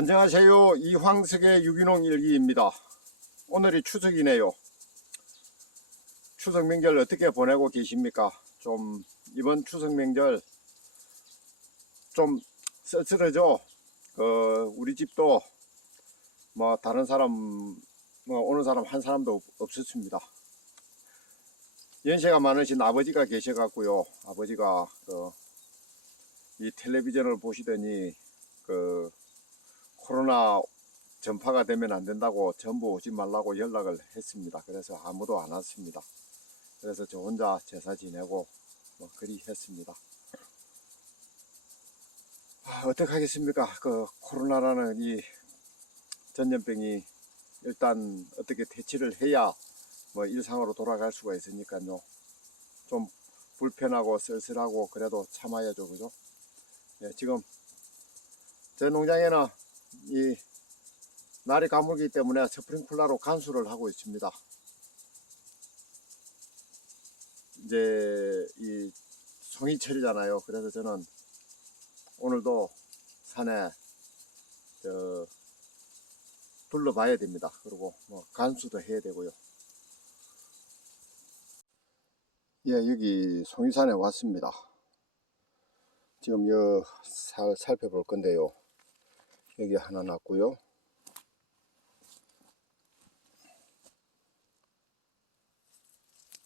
안녕하세요. 이황석의 유기농 일기입니다. 오늘이 추석이네요. 추석 명절 어떻게 보내고 계십니까? 좀 이번 추석 명절 좀 쓸쓸하죠. 그 우리 집도 뭐 다른 사람 뭐 오는 사람 한 사람도 없- 없었습니다. 연세가 많으신 아버지가 계셔갖고요. 아버지가 그 이 텔레비전을 보시더니 그 코로나 전파가 되면 안 된다고 전부 오지 말라고 연락을 했습니다. 그래서 아무도 안 왔습니다. 그래서 저 혼자 제사 지내고 뭐 그리 했습니다. 아, 어떡하겠습니까? 그 코로나라는 이 전염병이 일단 어떻게 퇴치를 해야 뭐 일상으로 돌아갈 수가 있으니까요. 좀 불편하고 쓸쓸하고 그래도 참아야죠, 그죠? 예, 지금 제 농장에는 이 날이 가물기 때문에 스프링클러로 간수를 하고 있습니다. 이제 이 송이철이잖아요. 그래서 저는 오늘도 산에 저 둘러봐야 됩니다. 그리고 뭐 간수도 해야 되고요. 예, 여기 송이산에 왔습니다. 지금 여 살, 살펴볼 건데요. 여기 하나 났고요.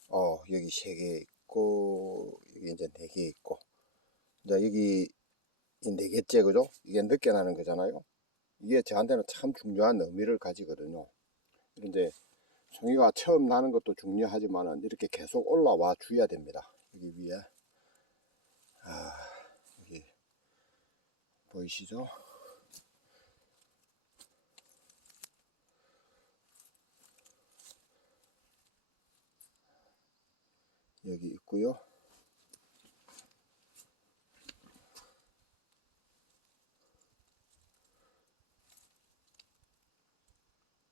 어, 여기 세 개 있고, 여기 이제 네 개 있고. 이제 여기 이네 개째, 그죠? 이게 늦게 나는 거잖아요. 이게 저한테는 참 중요한 의미를 가지거든요. 이제 송이가 처음 나는 것도 중요하지만은 이렇게 계속 올라와 줘야 됩니다. 여기 위에. 아, 여기 보이시죠? 여기 있고요.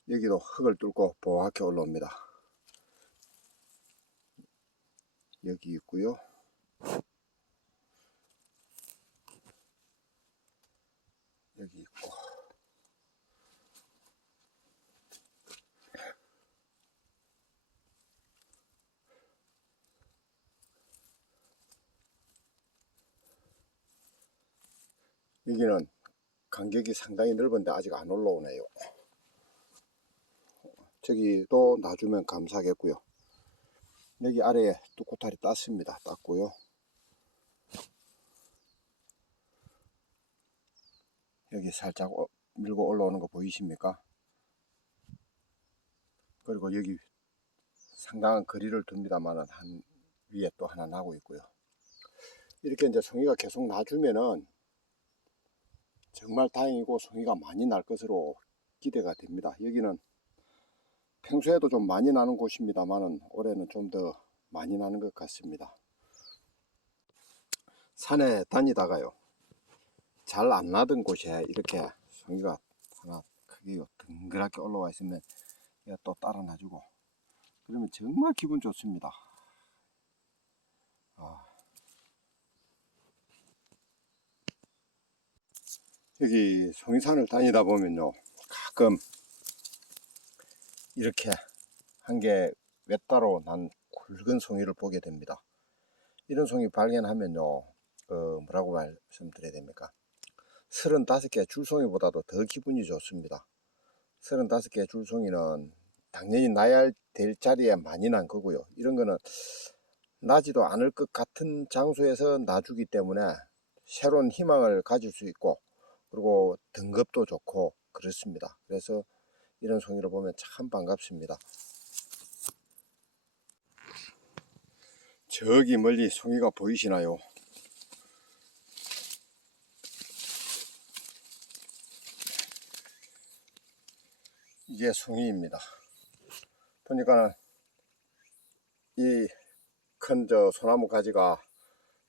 여기도 흙을 뚫고 보호하게 올라옵니다. 여기 있고요. 여기 있고 여기는 간격이 상당히 넓은데 아직 안 올라오네요. 저기도 놔주면 감사하겠고요. 여기 아래에 뚜꼬타리 땄습니다. 땄고요. 여기 살짝 어- 밀고 올라오는 거 보이십니까? 그리고 여기 상당한 거리를 둡니다만은 한 위에 또 하나 나고 있고요. 이렇게 이제 송이가 계속 놔주면은 정말 다행이고 송이가 많이 날 것으로 기대가 됩니다. 여기는 평소에도 좀 많이 나는 곳입니다만은 올해는 좀 더 많이 나는 것 같습니다. 산에 다니다가요. 잘 안 나던 곳에 이렇게 송이가 하나 크게 덩그랗게 올라와 있으면 얘가 또 따라 놔주고 그러면 정말 기분 좋습니다. 여기 송이산을 다니다 보면요. 가끔 이렇게 한 개 외따로 난 굵은 송이를 보게 됩니다. 이런 송이 발견하면요, 어, 뭐라고 말씀드려야 됩니까? 35개 줄송이보다도 더 기분이 좋습니다. 35개 줄송이는 당연히 나야 될 자리에 많이 난 거고요. 이런 거는 나지도 않을 것 같은 장소에서 나주기 때문에 새로운 희망을 가질 수 있고, 그리고 등급도 좋고, 그렇습니다. 그래서 이런 송이를 보면 참 반갑습니다. 저기 멀리 송이가 보이시나요? 이게 송이입니다. 보니까 이 큰 저 소나무 가지가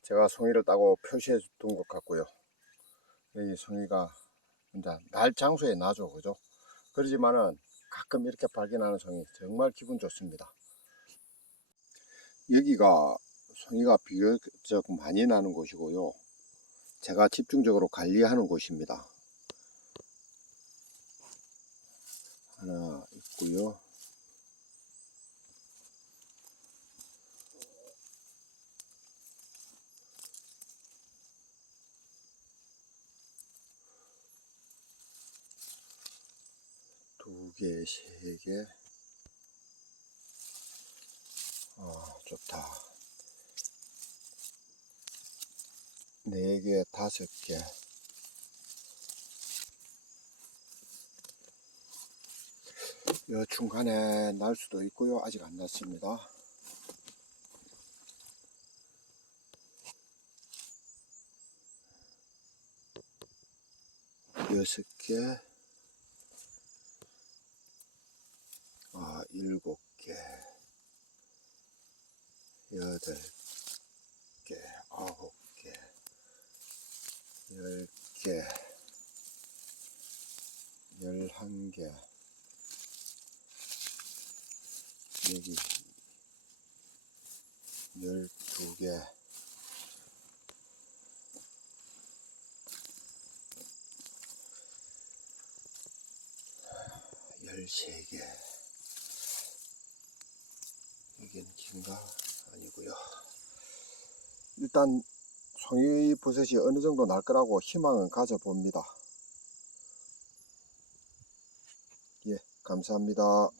제가 송이를 따고 표시해 둔 것 같고요. 저희 송이가 이제 날 장소에 나죠 그죠? 그러지만은 가끔 이렇게 발견하는 송이 정말 기분 좋습니다. 여기가 송이가 비교적 많이 나는 곳이고요. 제가 집중적으로 관리하는 곳입니다. 하나 있고요. 개, 세 개. 아, 좋다. 네 개, 다섯 개. 요 중간에 날 수도 있고요. 아직 안 났습니다. 여섯 개, 아, 일곱 개, 여덟 개, 아홉 개, 열 개, 열한 개, 여기 열두 개, 열세 개. 이게 긴가? 아니고요. 일단 송이버섯이 어느 정도 날 거라고 희망은 가져봅니다. 예, 감사합니다.